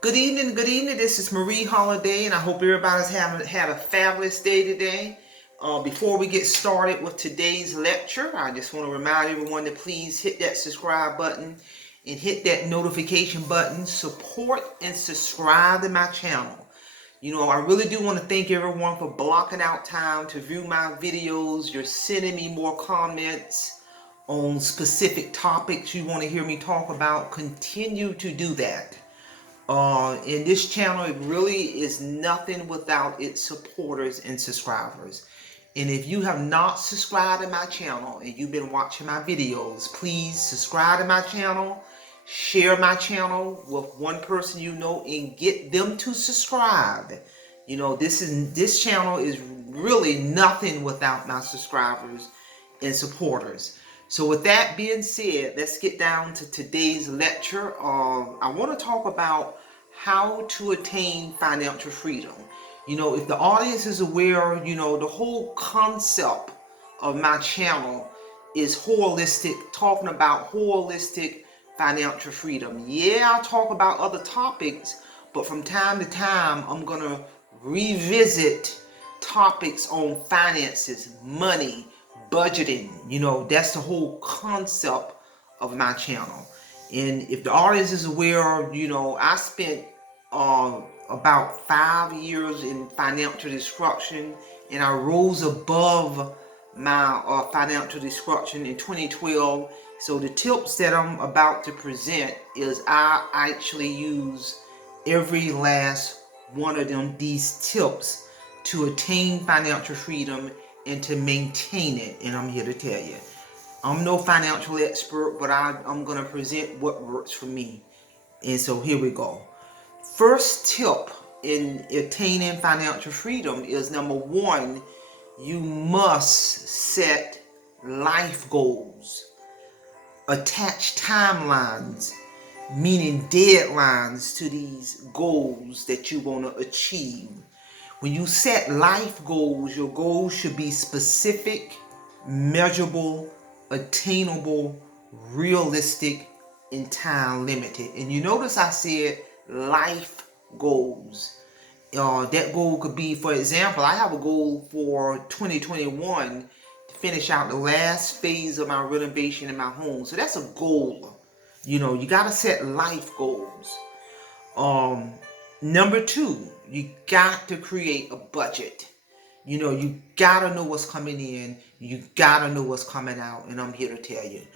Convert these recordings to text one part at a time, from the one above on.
Good evening, good evening. This is Marie Holiday, and I hope everybody's having had a fabulous day today. Before we get started with today's lecture, I just want to remind everyone to please hit that subscribe button and hit that notification button. Support and subscribe to my channel. I really do want to thank everyone for blocking out time to view my videos. You're sending me more comments on specific topics you want to hear me talk about. Continue to do that. In this channel, it really is nothing without its supporters and subscribers. And if you have not subscribed to my channel and you've been watching my videos, please subscribe to my channel, share my channel with one person you know, and get them to subscribe. This channel is really nothing without my subscribers and supporters. So with that being said, let's get down to today's lecture. I want to talk about how to attain financial freedom. If the audience is aware, the whole concept of my channel is holistic, talking about holistic financial freedom. Yeah, I'll talk about other topics, but from time to time, I'm going to revisit topics on finances, money, budgeting. That's the whole concept of my channel. And if the audience is aware, I spent about 5 years in financial destruction, and I rose above my financial destruction in 2012. So the tips that I'm about to present is I actually use every last one of these tips to attain financial freedom and to maintain it. And I'm here to tell you, I'm no financial expert, but I'm going to present what works for me. And so here we go. First tip in attaining financial freedom is, number one, you must set life goals. Attach timelines, meaning deadlines, to these goals that you want to achieve. When you set life goals, your goals should be specific, measurable, attainable, realistic, and time limited. And you notice I said life goals. That goal could be, for example, I have a goal for 2021 to finish out the last phase of my renovation in my home. So that's a goal. You got to set life goals. Number two, you got to create a budget. You gotta know what's coming in, you gotta know what's coming out, and I'm here to tell you,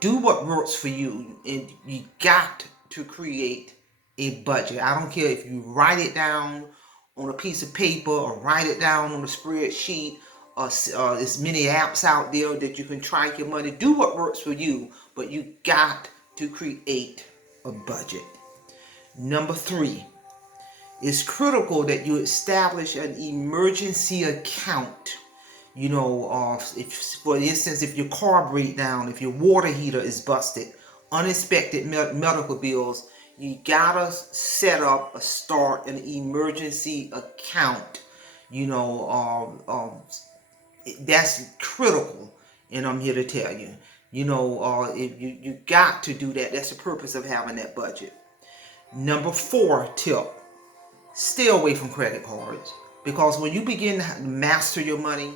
do what works for you, and you got to create a budget. I don't care if you write it down on a piece of paper or write it down on a spreadsheet, or there's many apps out there that you can track your money. Do what works for you, but you got to create a budget. Number three, it's critical that you establish an emergency account. If, for instance, if your car breaks down, if your water heater is busted, unexpected medical bills, you gotta set up an emergency account. That's critical, and I'm here to tell you. If you got to do that. That's the purpose of having that budget. Number four tip: stay away from credit cards, because when you begin to master your money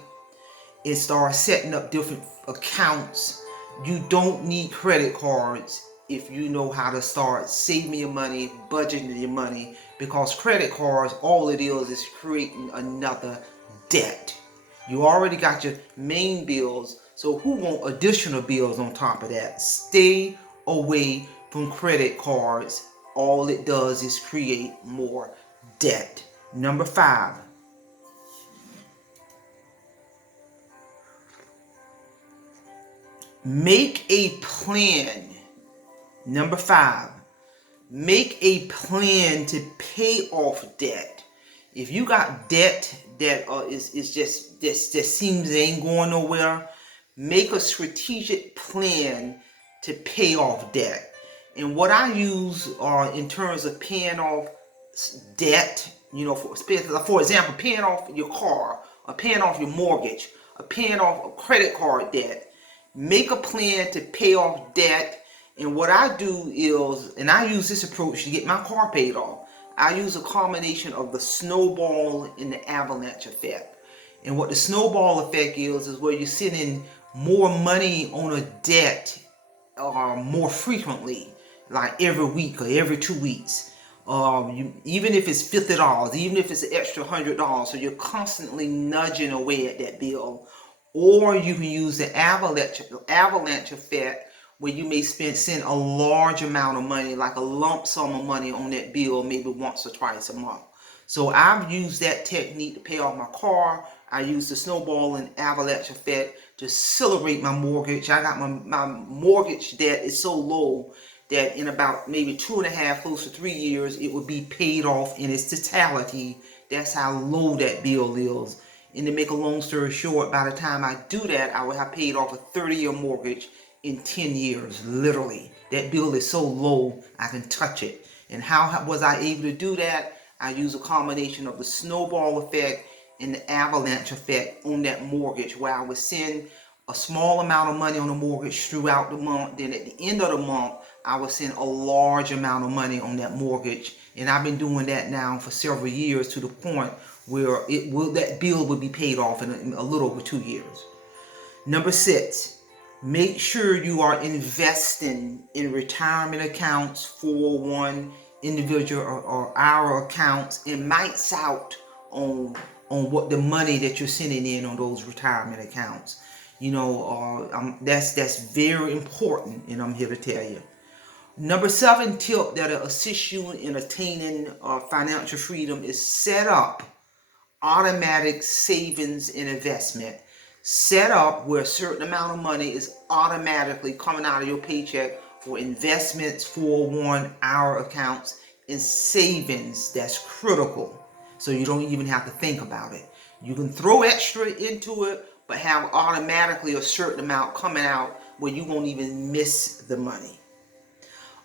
and start setting up different accounts, you don't need credit cards if you know how to start saving your money, budgeting your money, because credit cards, all it is creating another debt. You already got your main bills, so who want additional bills on top of that? Stay away from credit cards. All it does is create more debt. Number five, make a plan. Number five, make a plan to pay off debt. If you got debt that is just seems it ain't going nowhere, make a strategic plan to pay off debt. And what I use in terms of paying off debt, for example, paying off your car, or paying off your mortgage, or paying off a credit card debt. Make a plan to pay off debt And what I do is, and I use this approach to get my car paid off, I use a combination of the snowball and the avalanche effect. And what the snowball effect is where you're sending more money on a debt more frequently, like every week or every 2 weeks. Even if it's $50, even if it's an extra $100, so you're constantly nudging away at that bill. Or you can use the avalanche effect, where you may send a large amount of money, like a lump sum of money on that bill, maybe once or twice a month. So I've used that technique to pay off my car. I use the snowball and avalanche effect to accelerate my mortgage. I got my mortgage debt is so low that in about maybe 2.5, close to 3 years, it would be paid off in its totality. That's how low that bill is. And to make a long story short, by the time I do that, I will have paid off a 30-year mortgage in 10 years, literally. That bill is so low, I can touch it. And how was I able to do that? I use a combination of the snowball effect and the avalanche effect on that mortgage, where I would send a small amount of money on the mortgage throughout the month. Then at the end of the month, I would send a large amount of money on that mortgage. And I've been doing that now for several years, to the point where that bill will be paid off in a little over 2 years. Number 6, make sure you are investing in retirement accounts, 401 individual or our accounts, and max out on what the money that you're sending in on those retirement accounts. That's very important, and I'm here to tell you. Number 7 tip that'll assist you in attaining financial freedom is set up automatic savings and investment. Set up where a certain amount of money is automatically coming out of your paycheck for investments, 401 our accounts, and savings. That's critical, so you don't even have to think about it. You can throw extra into it, but have automatically a certain amount coming out where you won't even miss the money.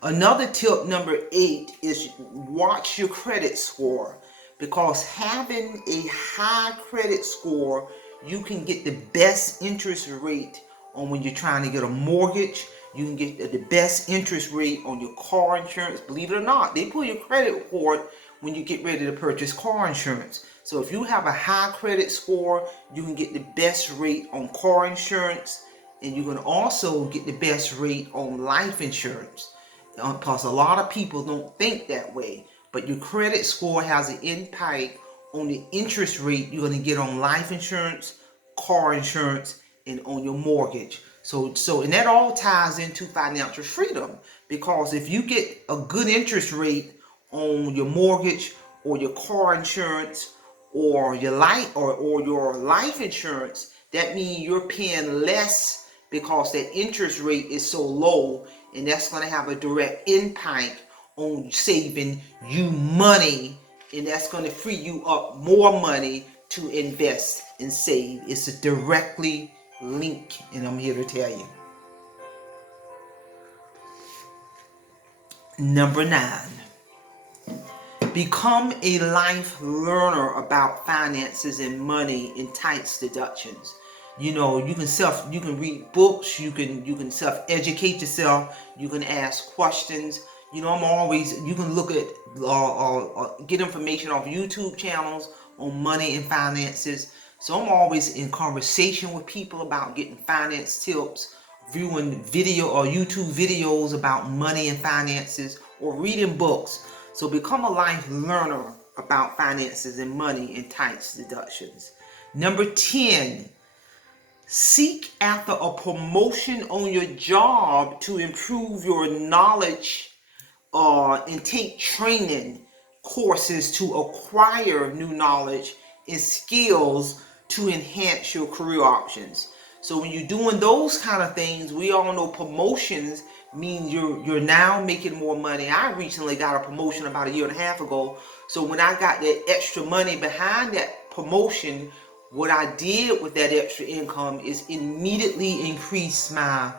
Another tip, number 8, is watch your credit score, because having a high credit score, you can get the best interest rate on when you're trying to get a mortgage. You can get the best interest rate on your car insurance. Believe it or not, they pull your credit report when you get ready to purchase car insurance. So if you have a high credit score, you can get the best rate on car insurance, and you can also get the best rate on life insurance. Because a lot of people don't think that way, but your credit score has an impact on the interest rate you're going to get on life insurance, car insurance, and on your mortgage. So and that all ties into financial freedom, because if you get a good interest rate on your mortgage or your car insurance or your life insurance, that means you're paying less because that interest rate is so low, and that's going to have a direct impact on saving you money, and that's going to free you up more money to invest and save. It's a directly link, and I'm here to tell you. Number 9, become a life learner about finances and money and tax deductions. You can read books, you can self-educate yourself, you can ask questions. You can look at get information off YouTube channels on money and finances. So I'm always in conversation with people about getting finance tips, viewing video or YouTube videos about money and finances, or reading books. So become a life learner about finances and money and tax deductions. Number 10, seek after a promotion on your job to improve your knowledge, and take training courses to acquire new knowledge and skills to enhance your career options. So when you're doing those kind of things, we all know promotions mean you're now making more money. I recently got a promotion about 1.5 years ago. So when I got that extra money behind that promotion, what I did with that extra income is immediately increase my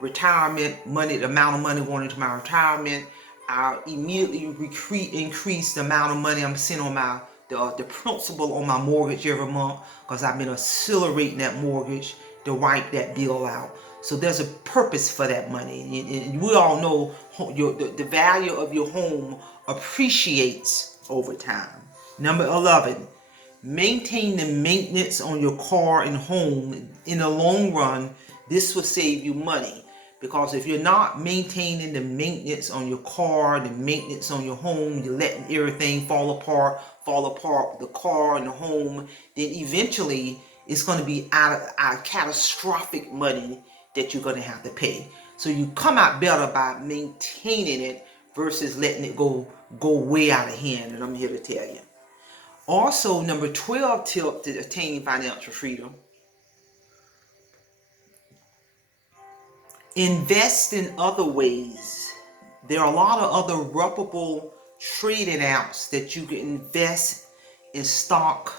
retirement money, the amount of money going into my retirement. I immediately increase the amount of money I'm sending on the principal on my mortgage every month, because I've been accelerating that mortgage to wipe that bill out. So there's a purpose for that money. And we all know the value of your home appreciates over time. Number 11, maintain the maintenance on your car and home. In the long run, this will save you money. Because if you're not maintaining the maintenance on your car, the maintenance on your home, you're letting everything fall apart, the car and the home, then eventually it's going to be out of catastrophic money that you're going to have to pay. So you come out better by maintaining it versus letting it go way out of hand. And I'm here to tell you. Also, number 12 tip to attain financial freedom: invest in other ways. There are a lot of other reputable trading apps that you can invest in stock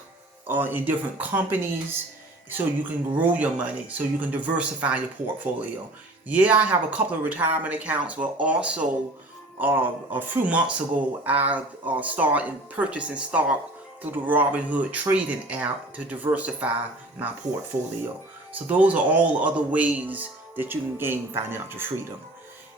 or in different companies, so you can grow your money, so you can diversify your portfolio. Yeah, I have a couple of retirement accounts, but also a few months ago I started purchasing stock through the Robinhood trading app to diversify my portfolio. So those are all other ways that you can gain financial freedom.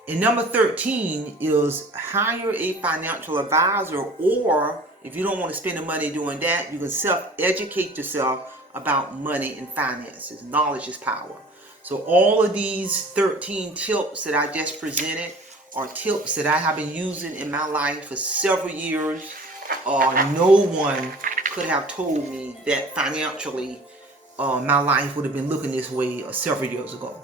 And number 13 is hire a financial advisor, or if you don't want to spend the money doing that, you can self-educate yourself about money and finances. Knowledge is power. So all of these 13 tips that I just presented are tips that I have been using in my life for several years. No one could have told me that financially my life would have been looking this way several years ago.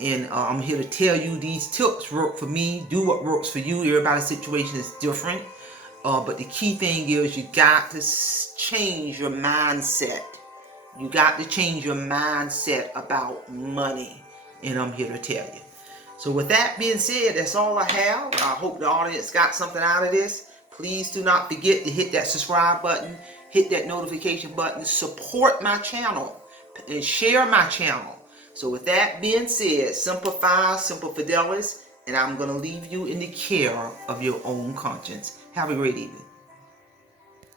And I'm here to tell you these tips work for me. Do what works for you. Everybody's situation is different. But the key thing is you got to change your mindset. You got to change your mindset about money. And I'm here to tell you. So with that being said, that's all I have. I hope the audience got something out of this. Please do not forget to hit that subscribe button. Hit that notification button. Support my channel. And share my channel. So with that being said, Semper Fi, Semper Fidelis, and I'm going to leave you in the care of your own conscience. Have a great evening.